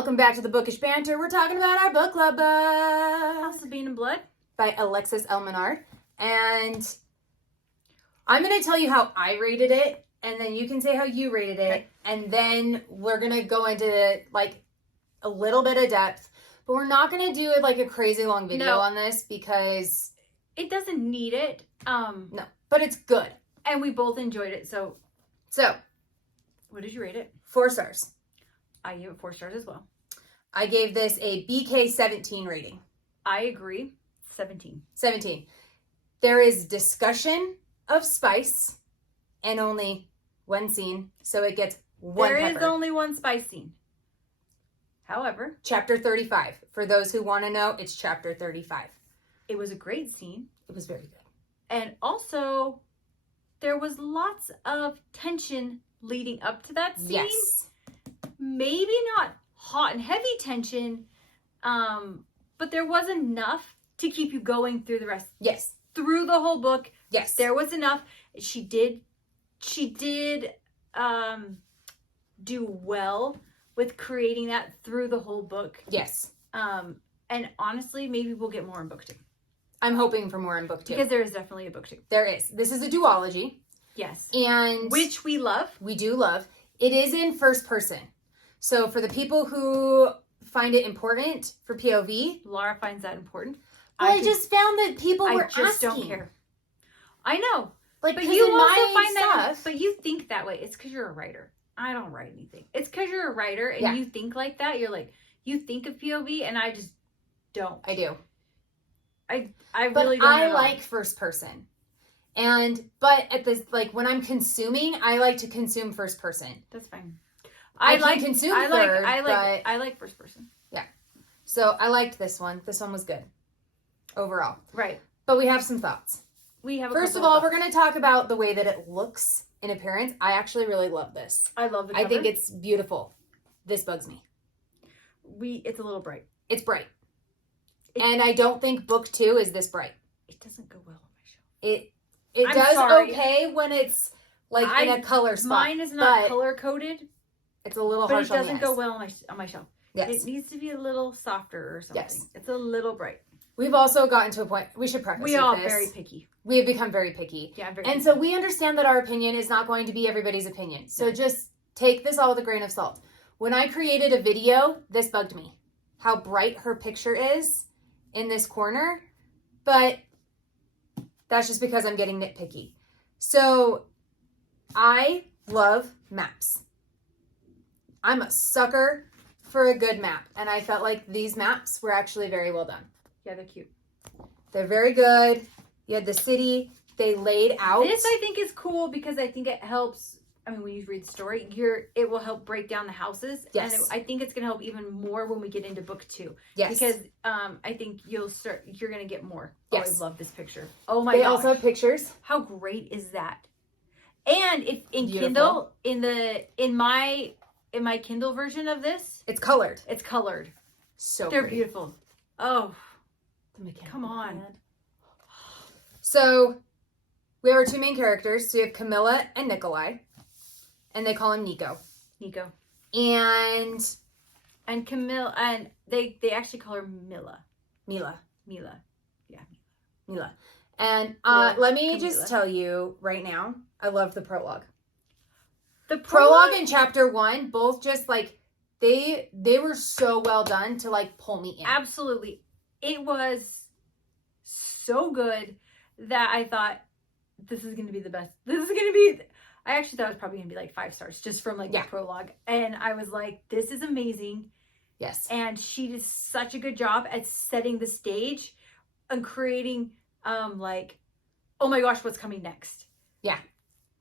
Welcome back to the Bookish Banter. We're talking about our book club, House of Bane and Blood by Alexis Menard. And I'm going to tell you how I rated it, and then you can say how you rated it, okay. And then we're going to go into like a little bit of depth, but we're not going to do like a crazy long video on this because it doesn't need it. No, but it's good. And we both enjoyed it. So what did you rate it? 4 stars. I gave it 4 stars as well. I gave this a BK 17 rating. I agree. 17. 17. There is discussion of spice and only one scene, so it gets one There pepper. is only one spice scene. However, chapter 35. For those who want to know, it's chapter 35. It was a great scene. It was very good. And also, there was lots of tension leading up to that scene. Yes. Maybe not hot and heavy tension, but there was enough to keep you going through the rest. Yes. Through the whole book. Yes. There was enough. She did do well with creating that through the whole book. Yes. And honestly, maybe we'll get more in book 2. I'm hoping for more in book 2. Because there is definitely a book 2. There is. This is a duology. Yes. And which we love. We do love. It is in first person. So for the people who find it important for POV. Laura finds that important. I just found that people were asking. I just don't care. I know. Like, but you also find stuff, that, but you think that way. It's because you're a writer. I don't write anything. It's because you're a writer and you think like that. You're like, you think of POV and I just don't. I do. I really don't. I like first person. But at this, like when I'm consuming, I like to consume first person. That's fine. I like consume third, I like first person. Yeah. So I liked this one. This one was good. Overall. Right. But we have some thoughts. First of all, we're going to talk about the way that it looks in appearance. I actually really love this. I love the cover. I think it's beautiful. This bugs me. It's a little bright. It's bright. And I don't think book 2 is this bright. It doesn't go well on my shelf. It does okay when it's like in a color spot. Mine is not color coded. It's a little harsh on the eyes. But it doesn't go well on my shelf. Yes. It needs to be a little softer or something. Yes. It's a little bright. We've also gotten to a point, we should preface we with all this. Very picky. We have become very picky. Yeah, very And picky. so we understand that our opinion is not going to be everybody's opinion. So just take this all with a grain of salt. When I created a video, this bugged me. How bright her picture is in this corner. But that's just because I'm getting nitpicky. So I love maps. I'm a sucker for a good map. And I felt like these maps were actually very well done. Yeah, they're cute. They're very good. You had the city. They laid out. This I think is cool because I think it helps. I mean, when you read the story, it will help break down the houses. Yes. And I think it's going to help even more when we get into book 2. Yes. Because I think you're going to get more. Yes. Oh, I love this picture. Oh my god. They also have pictures. How great is that? And if in Beautiful. Kindle, in my Kindle version of this, It's colored. it's colored. So They're pretty. beautiful. Oh, Come come on. So we have our 2 main characters. So we have Camilla and Nikolai. And they call him Nico. Nico. And Camille, and they actually call her Mila. Mila. Yeah. Mila. And Or let me Camila. just tell you right now, I love the prologue. The Prologue and chapter 1, both just like, they were so well done to like pull me in. Absolutely. It was so good that I thought, this is going to be the best. I actually thought it was probably going to be like 5 stars just from like the prologue. And I was like, this is amazing. Yes. And she did such a good job at setting the stage and creating like, oh my gosh, what's coming next? Yeah.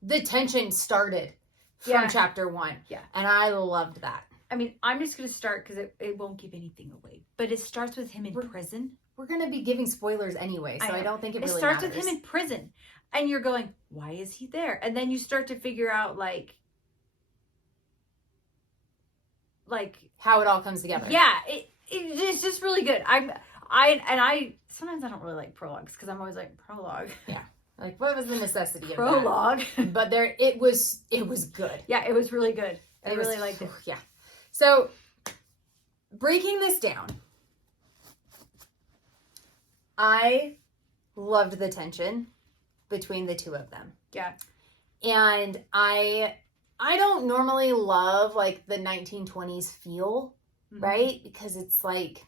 The tension started from chapter 1. Yeah. And I loved that. I mean, I'm just going to start because it won't give anything away. But it starts with him in prison. We're going to be giving spoilers anyway, so I don't think it really starts matters. with him in prison. And you're going, why is he there? And then you start to figure out like how it all comes together. Yeah, it's just really good. I sometimes I don't really like prologues because I'm always like, prologue. Yeah. Like, what was the necessity prologue? Of that? But it was good. Yeah, it was really good. I really liked it. Yeah. So breaking this down, I loved the tension between the two of them. Yeah. And I don't normally love like the 1920s feel, right? Because it's like,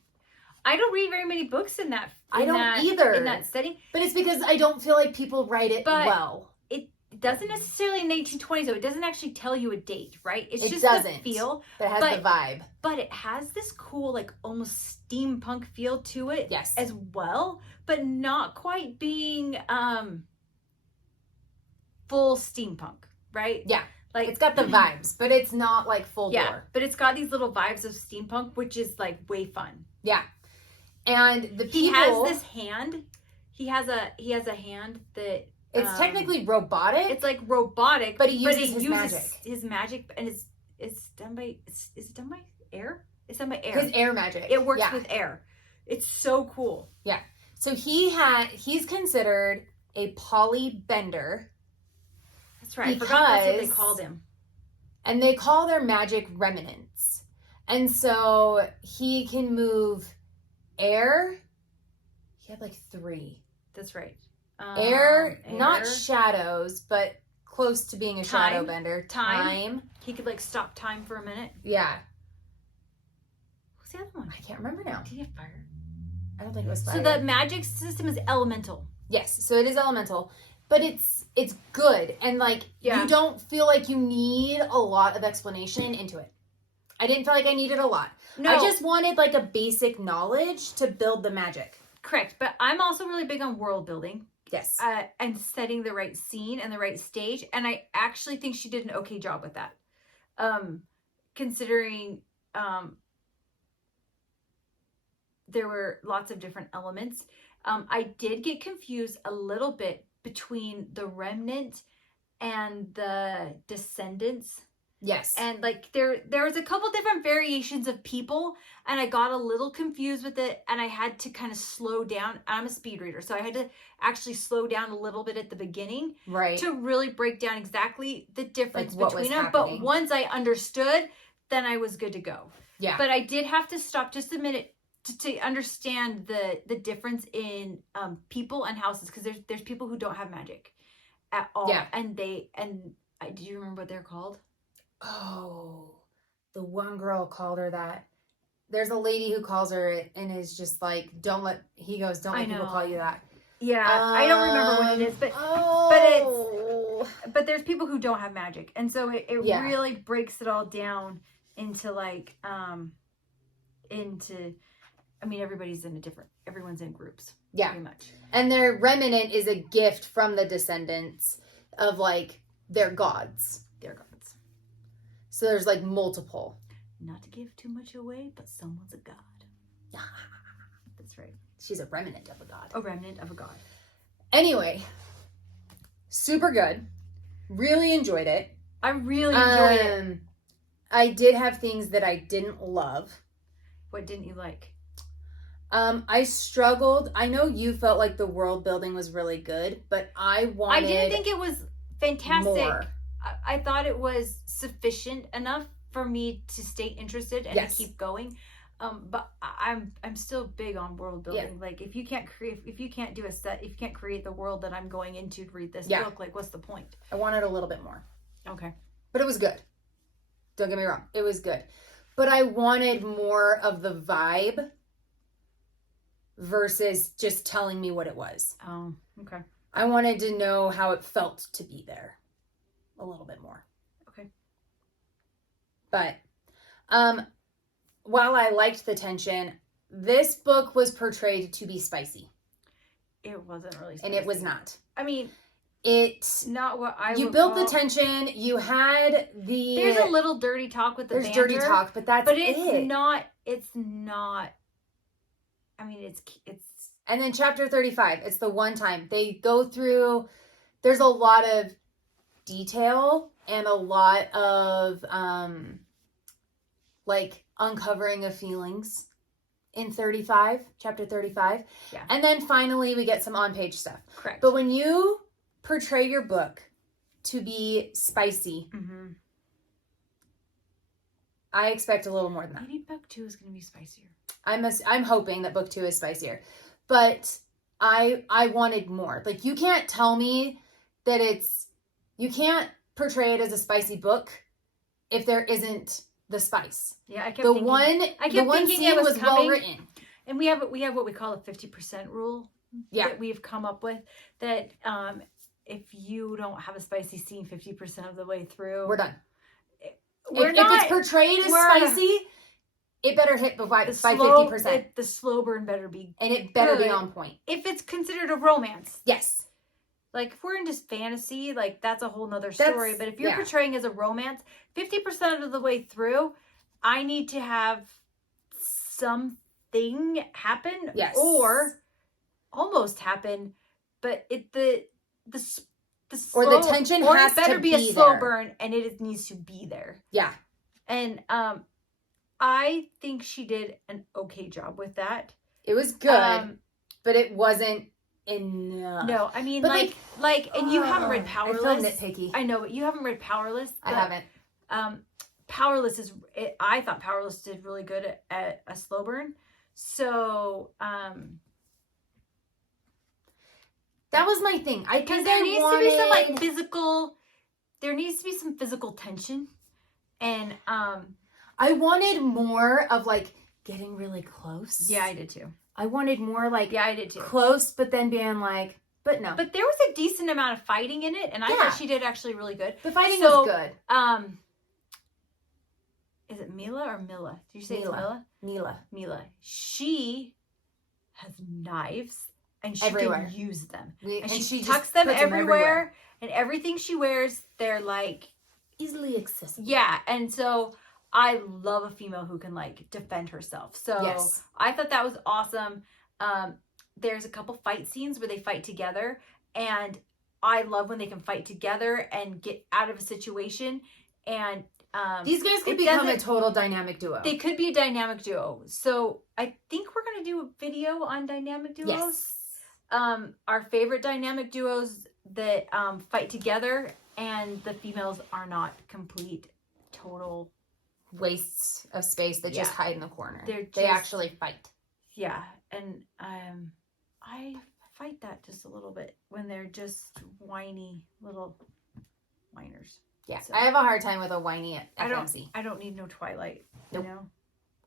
I don't read very many books in that. Either in that setting. But it's because I don't feel like people write it well. It doesn't necessarily 1920s though. It doesn't actually tell you a date, right? It just doesn't. the feel. But it has the vibe. But it has this cool, like almost steampunk feel to it. Yes. As well, but not quite being full steampunk, right? Yeah. Like it's got the vibes, but it's not like full door. But it's got these little vibes of steampunk, which is like way fun. Yeah. And the people, he has this hand. He has a hand that it's technically robotic. It's like robotic, but he uses his magic. His magic, and it's done by is it done by air? It's done by air. His air magic. It works with air. It's so cool. Yeah. So he's considered a polybender. That's right. I forgot that's what they called him. And they call their magic remnants. And so he can move air. He had like 3. That's right. Air, not shadows, but close to being a shadow bender. Time. He could like stop time for a minute. Yeah. What's the other one? I can't remember now. Did he have fire? I don't think it was fire. So the magic system is elemental. Yes, so it is elemental. But it's good. And like you don't feel like you need a lot of explanation into it. I didn't feel like I needed a lot. No. I just wanted like a basic knowledge to build the magic. Correct. But I'm also really big on world building. Yes. And setting the right scene and the right stage. And I actually think she did an okay job with that. Considering there were lots of different elements. I did get confused a little bit between the remnant and the descendants. Yes. And like there was a couple different variations of people, and I got a little confused with it, and I had to kind of slow down. I'm a speed reader, so I had to actually slow down a little bit at the beginning, right, to really break down exactly the difference between them. Happening. But once I understood, then I was good to go. Yeah. But I did have to stop just a minute to understand the difference in people and houses, because there's people who don't have magic at all. Yeah. And do you remember what they're called? Oh, the one girl called her that. There's a lady who calls her it and is just like, don't let people call you that. Yeah, I don't remember what it is, but there's people who don't have magic, and so it really breaks it all down into like everybody's everyone's in groups. Yeah, pretty much. And their remnant is a gift from the descendants of like their gods. So there's like multiple. Not to give too much away, but someone's a god. That's right. She's a remnant of a god. A remnant of a god. Anyway, super good. Really enjoyed it. I really enjoyed it. I did have things that I didn't love. What didn't you like? I struggled. I know you felt like the world building was really good, but I didn't think it was fantastic. More. I thought it was sufficient enough for me to stay interested and to keep going. But I'm still big on world building. Yeah. Like if you can't create the world that I'm going into to read this book, like what's the point? I wanted a little bit more. Okay. But it was good. Don't get me wrong. It was good. But I wanted more of the vibe versus just telling me what it was. Oh, okay. I wanted to know how it felt to be there a little bit more. Okay. But while I liked the tension, this book was portrayed to be spicy. It wasn't really spicy. And it was not. I mean, it's not what I You built the tension. You had the... There's a little dirty talk with the There's dirty talk, but that's it's not... I mean, it's... And then chapter 35, it's the one time. They go through... There's a lot of detail and a lot of like uncovering of feelings in chapter 35. Yeah. And then finally we get some on-page stuff. Correct. But when you portray your book to be spicy, I expect a little more than that. Maybe book 2 is going to be spicier. I'm hoping that book 2 is spicier. But I wanted more. Like, you can't tell me that you can't portray it as a spicy book if there isn't the spice. Yeah, I kept the thinking, one scene was well written. And we have what we call a 50% rule. Yeah. That we've come up with, that if you don't have a spicy scene 50% of the way through, we're done. If it's portrayed as spicy, it better hit by 50%. The slow burn better be, and it better be on point. If it's considered a romance, yes. Like, if we're into fantasy, like, that's a whole nother story. But if you're portraying as a romance, 50% of the way through, I need to have something happen, or almost happen, but the slow, or the tension has it better to be a slow burn, and it needs to be there. Yeah. And I think she did an okay job with that. It was good, but it wasn't enough. No, I mean, but and you haven't read Powerless. I feel nitpicky. I know, but you haven't read Powerless. I haven't. Powerless I thought Powerless did really good at a slow burn. So, that was my thing. Because there needs to be some like physical. There needs to be some physical tension, and I wanted more of like getting really close. Yeah, I did too. I wanted more like I did too. Close, but then being like, but no. But there was a decent amount of fighting in it, and I thought she did actually really good. The fighting was good. Is it Mila or Mila? Did you say Mila? It's Mila? Mila. She has knives. And she can use them. And she tucks them everywhere. And everything she wears, they're like easily accessible. Yeah. And so I love a female who can like defend herself. So I thought that was awesome. There's a couple fight scenes where they fight together. And I love when they can fight together and get out of a situation. And these guys could become a total dynamic duo. They could be a dynamic duo. So I think we're going to do a video on dynamic duos. Yes. Our favorite dynamic duos that fight together, and the females are not complete, total wastes of space that just hide in the corner. They actually fight. Yeah, and I fight that just a little bit when they're just whiny little whiners. Yeah, so, I have a hard time with a whiny FMC. I don't need no Twilight. Nope. You know?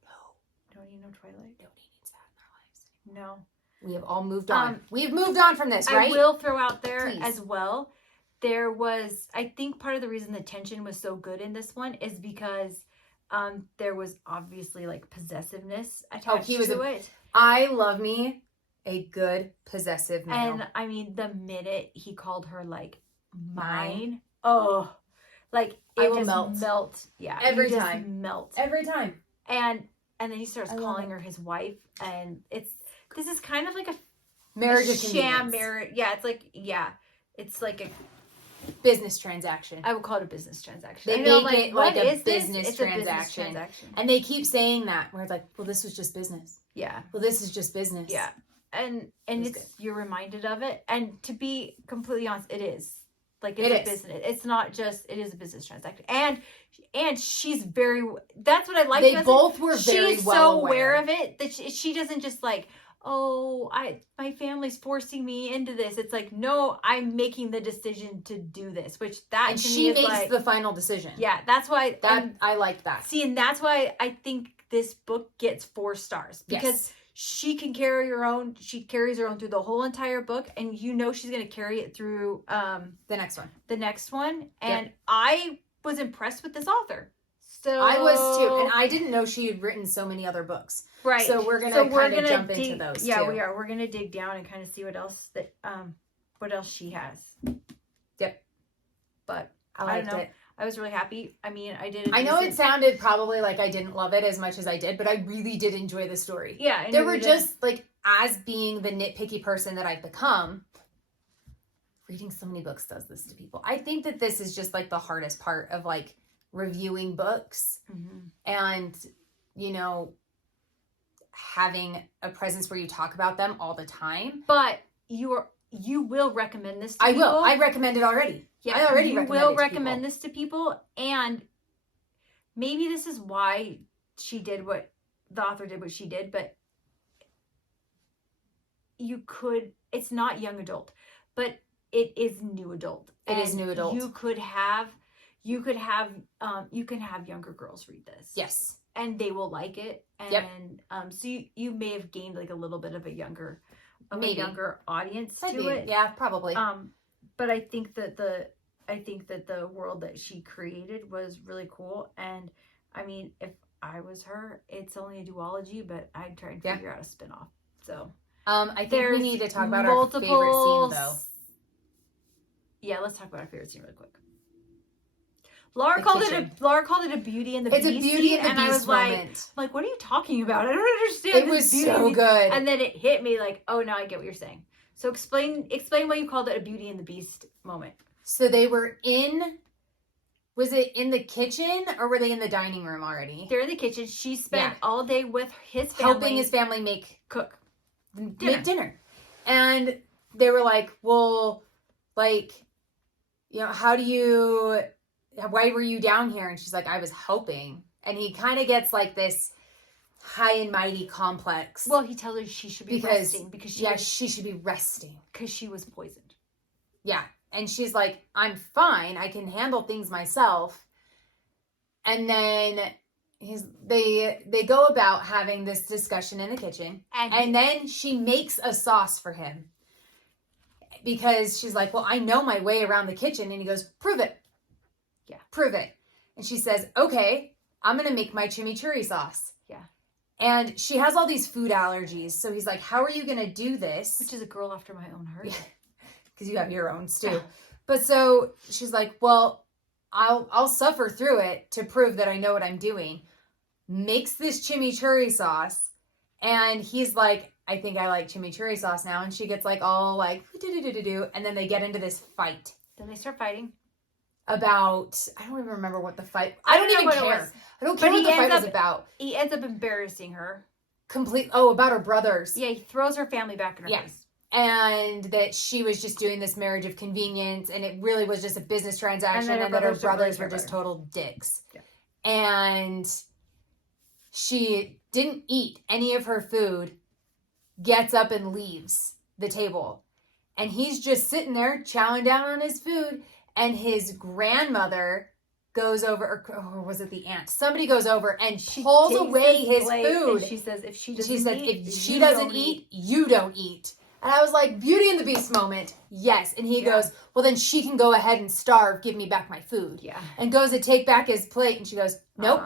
No. Don't need no Twilight. Nobody needs that in their lives. No. We have all moved on. We've moved on from this, right? I will throw out there as well. There was, I think part of the reason the tension was so good in this one is because there was obviously like possessiveness attached to it. I love me a good possessive male. And I mean, the minute he called her like mine, like it will melt. Yeah, every time. Melt every time. And then he starts calling her his wife, and this is kind of like a marriage of sham marriage. Yeah, it's like a business transaction. I would call it a business transaction. They make it like a business transaction. And they keep saying that where it's like, well, this was just business. Yeah. Well, this is just business. Yeah. And you're reminded of it. And to be completely honest, it is. Like it's a business. It's not just. It is a business transaction, and she's very. That's what I like. They both were very she's well so aware of it that she doesn't just like, my family's forcing me into this. It's like, no, I'm making the decision to do this, which and she makes the final decision. Yeah, that's why I liked that. See, and that's why I think this book gets 4 stars because. She can carry her own. She carries her own through the whole entire book, and she's going to carry it through the next one. And I was impressed with this author. So I was too, and I didn't know she had written so many other books. Right. So we're gonna jump into those. Yeah, we are. We're gonna dig down and kind of see what else she has. Yep. But I don't know. It. I was really happy. I mean, I know it sounded probably like I didn't love it as much as I did, but I really did enjoy the story. Yeah. There were just like, as being the nitpicky person that I've become, reading so many books does this to people. I think that this is just like the hardest part of like reviewing books and, having a presence where you talk about them all the time. But you will recommend this to people. I will. I recommend it already. Yeah, I already will recommend this to people, and maybe this is why she did what the author did, what she did, but it's not young adult, but it is new adult. It is new adult. You can have younger girls read this. Yes. And they will like it. And so you may have gained like a little bit of a younger audience to it. Yeah, probably. But I think that the world that she created was really cool. And I mean, if I was her, it's only a duology, but I'd try and figure out a spinoff. So I think we need to talk about our favorite scene, though. Yeah, let's talk about our favorite scene really quick. Laura called it a Beauty and the Beast. It's a Beauty and the I was moment. like, what are you talking about? I don't understand. It was so good. And then it hit me like, oh, now I get what you're saying. So explain why you called it a Beauty and the Beast moment. So they were was it in the kitchen or were they in the dining room already? They're in the kitchen. She spent all day with his family. Helping his family make dinner. And they were like, well, like, you know, why were you down here? And she's like, I was helping. And he kind of gets like this high and mighty complex. Well, he tells her she should be resting because she should be resting because she was poisoned. Yeah. And she's like, I'm fine. I can handle things myself. And then they go about having this discussion in the kitchen. And then she makes a sauce for him. Because she's like, well, I know my way around the kitchen. And he goes, prove it. Yeah. Prove it. And she says, okay, I'm going to make my chimichurri sauce. Yeah. And she has all these food allergies. So he's like, how are you going to do this? Which is a girl after my own heart. Because you have your own too. But so she's like, well, I'll suffer through it to prove that I know what I'm doing. Makes this chimichurri sauce. And he's like, I think I like chimichurri sauce now. And she gets like all like, do. And then they get into this fight. Then they start fighting. About, I don't even remember what the fight, I don't even care. I don't care what the fight was about. He ends up embarrassing her. About her brothers. Yeah, he throws her family back in her face. And that she was just doing this marriage of convenience and it really was just a business transaction and that her brothers were just total dicks. Yeah. And she didn't eat any of her food, gets up and leaves the table. And he's just sitting there chowing down on his food and his grandmother goes over, or was it the aunt? Somebody goes over and pulls away his food. And she says, if she doesn't eat, you don't eat. And I was like, Beauty and the Beast moment. Yes. And he goes, well, then she can go ahead and starve. Give me back my food. Yeah. And goes to take back his plate. And she goes, nope.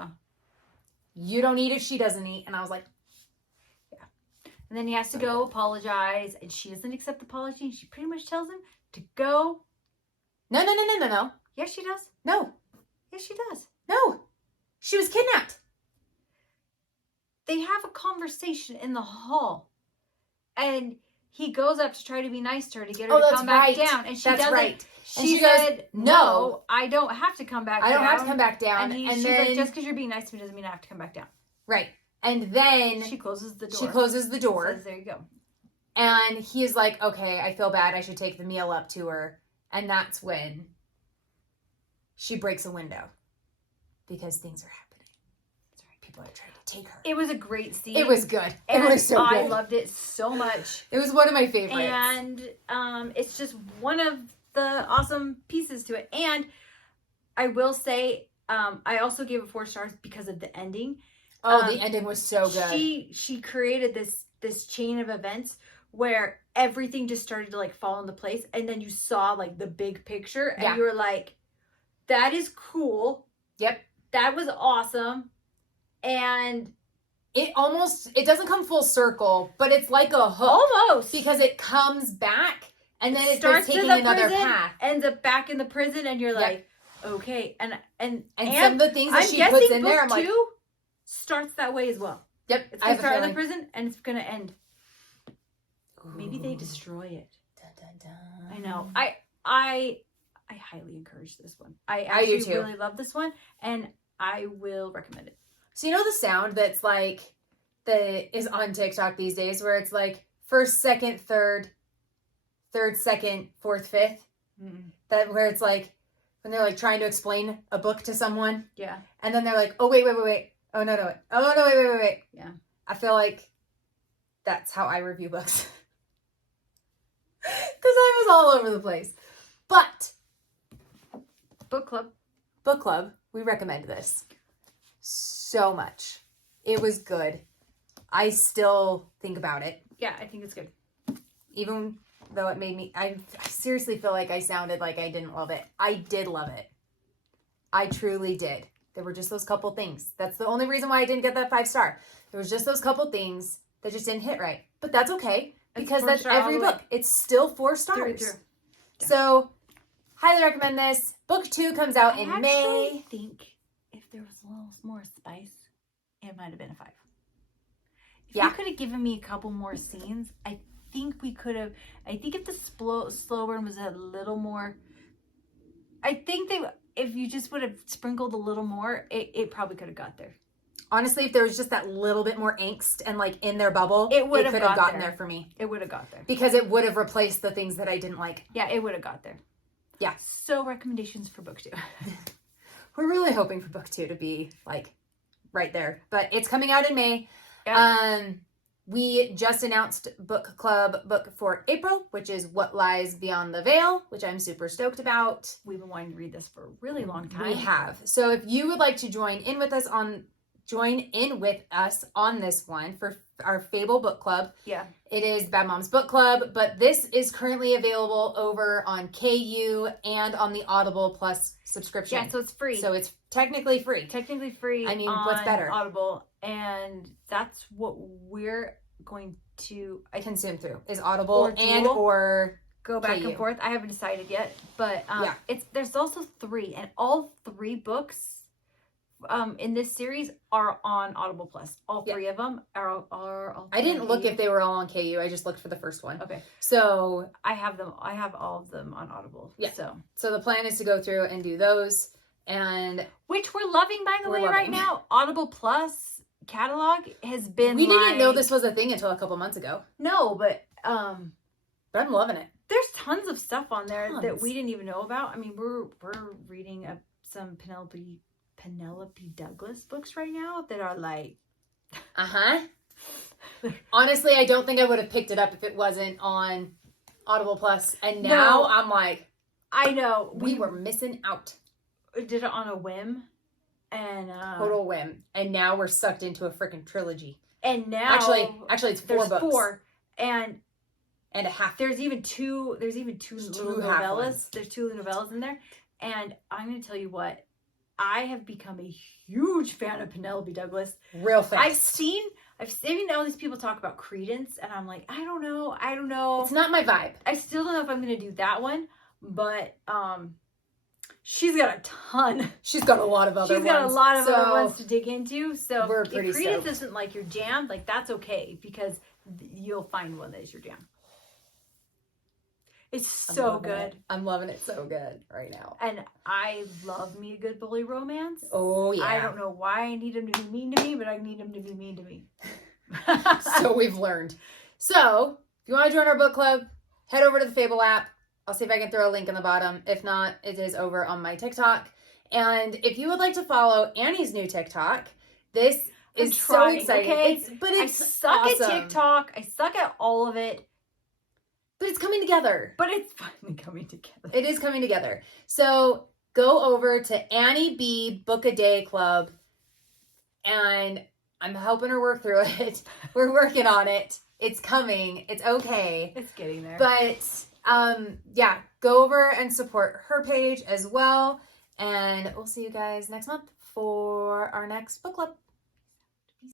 You don't eat if she doesn't eat. And I was like, yeah. And then he has to go apologize. And she doesn't accept the apology. And she pretty much tells him to go. No. Yes, she does. No. Yes, she does. No. She was kidnapped. They have a conversation in the hall. And he goes up to try to be nice to her to get her to come back down. And she doesn't. Right. She said, no, I don't have to come back down. I don't have to come back down. And she's like, just because you're being nice to me doesn't mean I have to come back down. Right. And then she closes the door. Says, there you go. And he's like, okay, I feel bad. I should take the meal up to her. And that's when she breaks a window because things are happening. People are trying to take her. It was a great scene. It was good. It was so good. I loved it so much. It was one of my favorites. And it's just one of the awesome pieces to it. And I will say, I also gave it 4 stars because of the ending. Oh, the ending was so good. She created this chain of events where everything just started to like fall into place, and then you saw like the big picture, and you were like, "That is cool." Yep, that was awesome. And it doesn't come full circle, but it's like a hook almost because it comes back, and then it starts taking another path, ends up back in the prison, and you're like, okay, and some of the things that she puts in there, I'm like, starts that way as well. Yep, it's gonna start in the prison, and it's gonna end. Maybe they destroy it. Dun, dun, dun. I know. I highly encourage this one. I actually really love this one, and I will recommend it. So you know the sound that's like that is on TikTok these days, where it's like first, second, third, second, fourth, fifth. Mm-mm. That where it's like when they're like trying to explain a book to someone. Yeah. And then they're like, oh, wait. Oh, no. Oh, no, wait. Yeah. I feel like that's how I review books. Because I was all over the place. But Book club. We recommend this so much. It was good. I still think about it. Yeah, I think it's good. Even though it made me, I seriously feel like I sounded like I didn't love it. I did love it. I truly did. There were just those couple things. That's the only reason why I didn't get that 5-star. There was just those couple things that just didn't hit right. But that's okay. Because that's every book. It's still 4 stars. True. Yeah. So, highly recommend this. Book 2 comes out in May. I think if there was a little more spice, it might have been a 5. If you could have given me a couple more scenes, I think we could have. I think if the slow burn was a little more, I think if you just would have sprinkled a little more, it probably could have got there. Honestly, if there was just that little bit more angst and like in their bubble, it could have gotten there for me. It would have got there. Because it would have replaced the things that I didn't like. Yeah, it would have got there. Yeah. So recommendations for book 2. We're really hoping for book 2 to be like right there. But it's coming out in May. Yeah. We just announced book club book for April, which is What Lies Beyond the Veil, which I'm super stoked about. We've been wanting to read this for a really long time. We have. So if you would like to join in with us on this one for our Fable book club. Yeah. It is Bad Moms Book Club, but this is currently available over on KU and on the Audible Plus subscription. Yeah, so it's free. So it's technically free. Technically free. I mean, what's better? Audible, and that's what we're going to consume through is Audible or go back KU. and forth. I haven't decided yet, but there's also 3, and all 3 books in this series are on Audible Plus. All 3 of them are I didn't look if they were all on KU. I just looked for the first one. Okay. So I have them. I have all of them on Audible. Yeah. So the plan is to go through and do those, and which we're loving, by the way, right now. Audible Plus catalog has been. We didn't know this was a thing until a couple months ago. No, but I'm loving it. There's tons of stuff on there that we didn't even know about. I mean, we're reading some Penelope Douglas books right now that are like, Honestly, I don't think I would have picked it up if it wasn't on Audible Plus. And now I'm like, I know we were missing out. Did it on a whim, and total whim. And now we're sucked into a freaking trilogy. And now actually, it's 4 books. 4 and a half. There's even two little novellas. There's 2 novellas in there, and I'm going to tell you what. I have become a huge fan of Penelope Douglas. Real fast. I've seen all these people talk about Credence, and I'm like, I don't know. It's not my vibe. I still don't know if I'm going to do that one, but she's got a ton. She's got a lot of other ones. She's got a lot of other ones to dig into. So we're if pretty Credence stoked. isn't like your jam, like that's okay, because you'll find one that is your jam. It's so good. I'm loving it so good right now. And I love me a good bully romance. Oh, yeah. I don't know why I need him to be mean to me, but I need him to be mean to me. So we've learned. So, if you want to join our book club, head over to the Fable app. I'll see if I can throw a link in the bottom. If not, it is over on my TikTok. And if you would like to follow Annie's new TikTok, this is so exciting. Okay? I suck at TikTok. I suck at all of it. But it's coming together. But it's finally coming together. It is coming together. So go over to Annie B Book a Day Club. And I'm helping her work through it. We're working on it. It's coming. It's okay. It's getting there. But go over and support her page as well. And we'll see you guys next month for our next book club.